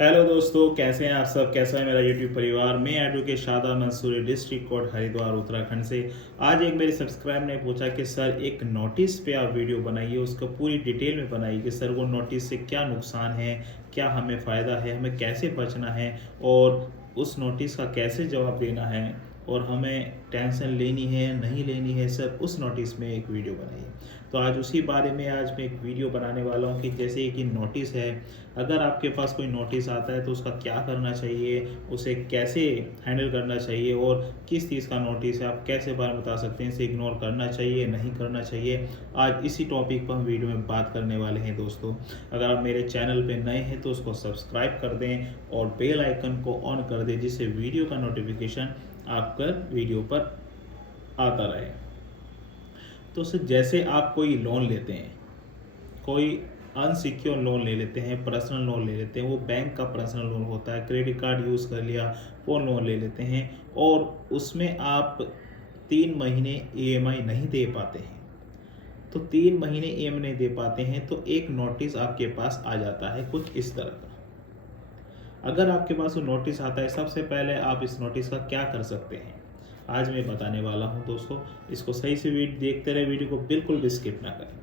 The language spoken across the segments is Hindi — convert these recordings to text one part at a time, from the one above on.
हेलो दोस्तों, कैसे हैं आप सब। कैसा है मेरा यूट्यूब परिवार। मैं advocate Shadab Mansuri, district court Haridwar Uttarakhand से। आज एक मेरे सब्सक्राइबर ने पूछा कि सर एक नोटिस पे आप वीडियो बनाइए, उसका पूरी डिटेल में बनाइए कि सर वो नोटिस से क्या नुकसान है, क्या हमें फ़ायदा है, हमें कैसे बचना है और उस नोटिस का कैसे जवाब देना है और हमें टेंशन लेनी है नहीं लेनी है। सर उस नोटिस में एक वीडियो बनाइए। तो आज उसी बारे में आज मैं एक वीडियो बनाने वाला हूँ कि जैसे कि नोटिस है, अगर आपके पास कोई नोटिस आता है तो उसका क्या करना चाहिए, उसे कैसे हैंडल करना चाहिए और किस चीज़ का नोटिस है आप कैसे बार बता सकते हैं, इसे इग्नोर करना चाहिए नहीं करना चाहिए। आज इसी टॉपिक पर हम वीडियो में बात करने वाले हैं दोस्तों। अगर आप मेरे चैनल पे नए हैं तो उसको सब्सक्राइब कर दें और बेल आइकन को ऑन कर दें, जिससे वीडियो का नोटिफिकेशन आपका वीडियो पर आता रहे। तो सर जैसे आप कोई लोन लेते हैं, कोई अनसिक्योर लोन ले लेते हैं, पर्सनल लोन ले लेते हैं, वो बैंक का पर्सनल लोन होता है, क्रेडिट कार्ड यूज़ कर लिया, वो लोन ले लेते हैं और उसमें आप 3 महीने ईएमआई नहीं दे पाते हैं। तो 3 महीने ईएमआई नहीं दे पाते हैं तो एक नोटिस आपके पास आ जाता है कुछ इस तरह का। अगर आपके पास वो नोटिस आता है, सबसे पहले आप इस नोटिस का क्या कर सकते हैं आज मैं बताने वाला हूं दोस्तों। इसको सही से देखते रहे, वीडियो को बिल्कुल भी स्किप ना करें।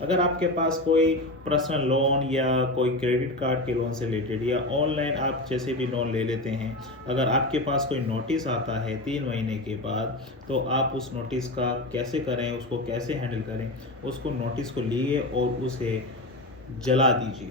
अगर आपके पास कोई पर्सनल लोन या कोई क्रेडिट कार्ड के लोन से रिलेटेड या ऑनलाइन आप जैसे भी लोन ले लेते हैं, अगर आपके पास कोई नोटिस आता है 3 महीने के बाद, तो आप उस नोटिस का कैसे करें, उसको कैसे हैंडल करें। उसको नोटिस को लिए और उसे जला दीजिए,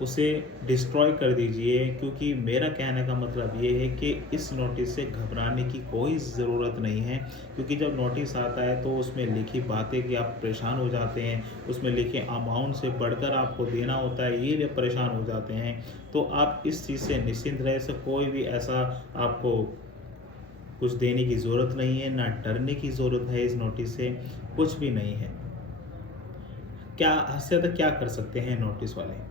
उसे डिस्ट्रॉय कर दीजिए। क्योंकि मेरा कहने का मतलब ये है कि इस नोटिस से घबराने की कोई ज़रूरत नहीं है। क्योंकि जब नोटिस आता है तो उसमें लिखी बातें कि आप परेशान हो जाते हैं, उसमें लिखे अमाउंट से बढ़कर आपको देना होता है, ये परेशान हो जाते हैं। तो आप इस चीज़ से निश्चिंत रहे, से कोई भी ऐसा आपको कुछ देने की ज़रूरत नहीं है, ना डरने की ज़रूरत है। इस नोटिस से कुछ भी नहीं है। क्या हद से ज़्यादा क्या कर सकते हैं नोटिस वाले।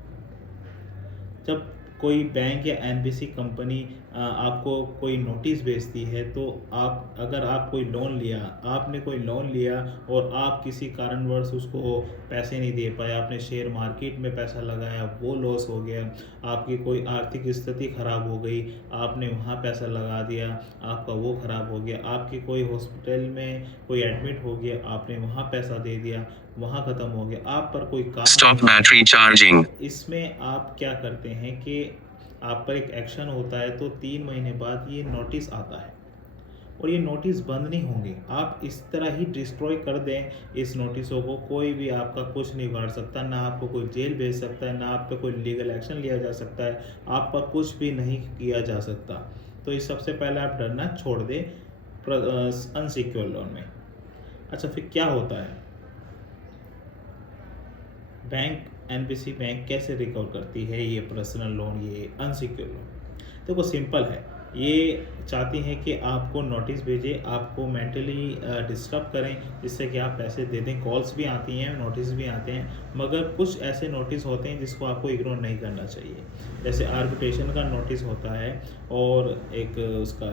जब कोई बैंक या एनबीसी कंपनी आपको कोई नोटिस भेजती है, तो आप अगर आप कोई लोन लिया, आपने कोई लोन लिया और आप किसी कारणवश उसको पैसे नहीं दे पाए, आपने शेयर मार्केट में पैसा लगाया, वो लॉस हो गया, आपकी कोई आर्थिक स्थिति खराब हो गई, आपने वहाँ पैसा लगा दिया, आपका वो खराब हो गया, आपकी कोई हॉस्पिटल में कोई एडमिट हो गया, आपने वहाँ पैसा दे दिया, वहाँ ख़त्म हो गया, आप पर कोई काम Stop battery charging. इसमें आप क्या करते हैं कि आप पर एक एक्शन होता है। तो 3 महीने बाद ये नोटिस आता है और ये नोटिस बंद नहीं होंगे। आप इस तरह ही डिस्ट्रॉय कर दें इस नोटिसों को, कोई भी आपका कुछ नहीं उगाड़ सकता, ना आपको कोई जेल भेज सकता है, ना आप पे कोई लीगल एक्शन लिया जा सकता है, आप पर कुछ भी नहीं किया जा सकता। तो इस सबसे पहले आप डरना छोड़ दें अनसिक्योर लोन में। अच्छा, फिर क्या होता है, बैंक एनबीसी बैंक कैसे रिकवर करती है ये पर्सनल लोन, ये अनसिक्योर लोन। देखो सिंपल है, ये चाहती हैं कि आपको नोटिस भेजे, आपको मेंटली डिस्टर्ब करें, जिससे कि आप पैसे दे दें। कॉल्स भी आती हैं, नोटिस भी आते हैं, मगर कुछ ऐसे नोटिस होते हैं जिसको आपको इग्नोर नहीं करना चाहिए। जैसे आर्बिट्रेशन का नोटिस होता है और एक उसका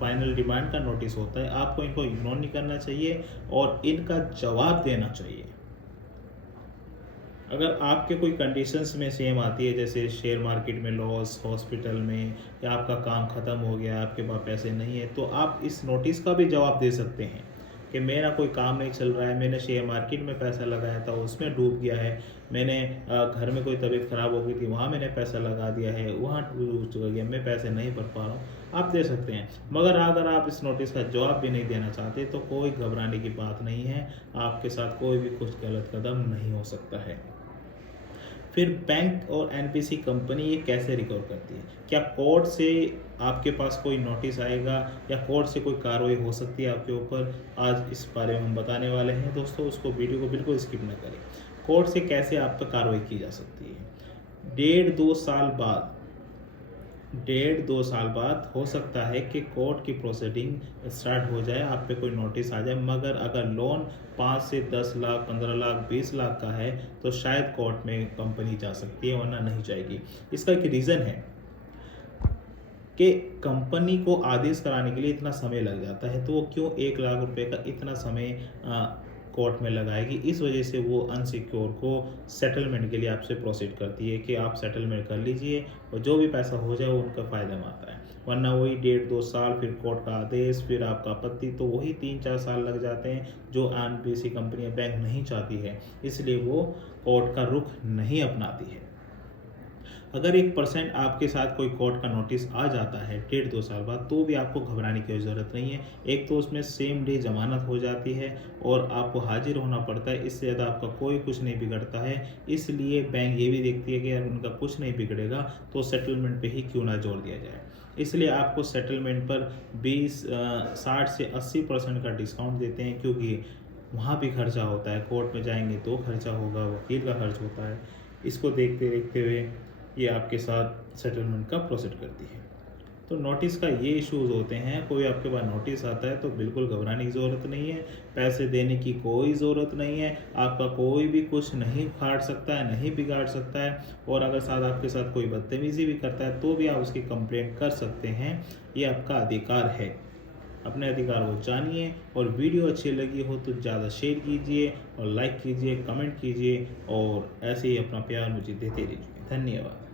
फाइनल डिमांड का नोटिस होता है। आपको इनको इग्नोर नहीं करना चाहिए और इनका जवाब देना चाहिए। अगर आपके कोई कंडीशंस में सेम आती है, जैसे शेयर मार्केट में लॉस, हॉस्पिटल में, या आपका काम ख़त्म हो गया, आपके पास पैसे नहीं है, तो आप इस नोटिस का भी जवाब दे सकते हैं कि मेरा कोई काम नहीं चल रहा है, मैंने शेयर मार्केट में पैसा लगाया था उसमें डूब गया है, मैंने घर में कोई तबीयत ख़राब हो गई थी वहाँ मैंने पैसा लगा दिया है, वहाँ डूब चुका गया, मैं पैसे नहीं भर पा रहा हूँ। आप दे सकते हैं। मगर अगर आप इस नोटिस का जवाब भी नहीं देना चाहते तो कोई घबराने की बात नहीं है, आपके साथ कोई भी कुछ गलत कदम नहीं हो सकता है। फिर बैंक और एनपीसी कंपनी ये कैसे रिकवर करती है, क्या कोर्ट से आपके पास कोई नोटिस आएगा या कोर्ट से कोई कार्रवाई हो सकती है आपके ऊपर, आज इस बारे में हम बताने वाले हैं दोस्तों। उसको वीडियो को बिल्कुल स्किप ना करें। कोर्ट से कैसे आप पर कार्रवाई की जा सकती है। 1.5 2 साल बाद हो सकता है कि कोर्ट की प्रोसीडिंग स्टार्ट हो जाए, आप पे कोई नोटिस आ जाए। मगर अगर लोन 5 से 10 लाख, 15 लाख, 20 लाख का है तो शायद कोर्ट में कंपनी जा सकती है, वरना नहीं जाएगी। इसका एक रीज़न है कि कंपनी को आदेश कराने के लिए इतना समय लग जाता है। तो वो क्यों 1 लाख रुपए का इतना समय कोर्ट में लगाएगी। इस वजह से वो अनसिक्योर को सेटलमेंट के लिए आपसे प्रोसीड करती है कि आप सेटलमेंट कर लीजिए और जो भी पैसा हो जाए वो उनका फ़ायदा में आता है। वरना वही 1.5-2 साल, फिर कोर्ट का आदेश, फिर आपका आपत्ति, तो वही 3-4 साल लग जाते हैं जो एनबीएफसी कंपनियां बैंक नहीं चाहती है, इसलिए वो कोर्ट का रुख नहीं अपनाती है। अगर 1% आपके साथ कोई कोर्ट का नोटिस आ जाता है 1.5-2 साल बाद, तो भी आपको घबराने की ज़रूरत नहीं है। एक तो उसमें सेम डे ज़मानत हो जाती है और आपको हाजिर होना पड़ता है, इससे ज़्यादा आपका कोई कुछ नहीं बिगड़ता है। इसलिए बैंक ये भी देखती है कि यार उनका कुछ नहीं बिगड़ेगा तो सेटलमेंट पे ही क्यों ना जोर दिया जाए। इसलिए आपको सेटलमेंट पर 60 से 80% का डिस्काउंट देते हैं, क्योंकि वहाँ भी खर्चा होता है, कोर्ट में जाएंगे तो खर्चा होगा, वकील का खर्च होता है। इसको देखते देखते हुए ये आपके साथ सेटलमेंट का प्रोसीड करती है। तो नोटिस का ये इश्यूज़ होते हैं, कोई आपके पास नोटिस आता है तो बिल्कुल घबराने की ज़रूरत नहीं है, पैसे देने की कोई ज़रूरत नहीं है, आपका कोई भी कुछ नहीं उखाड़ सकता है, नहीं बिगाड़ सकता है। और अगर साथ आपके साथ कोई बदतमीज़ी भी करता है तो भी आप उसकी कंप्लेंट कर सकते हैं, ये आपका अधिकार है। अपने अधिकार को जानिए, और वीडियो अच्छी लगी हो तो ज़्यादा शेयर कीजिए और लाइक कीजिए, कमेंट कीजिए और ऐसे ही अपना प्यार मुझे देते रहिए। धन्यवाद।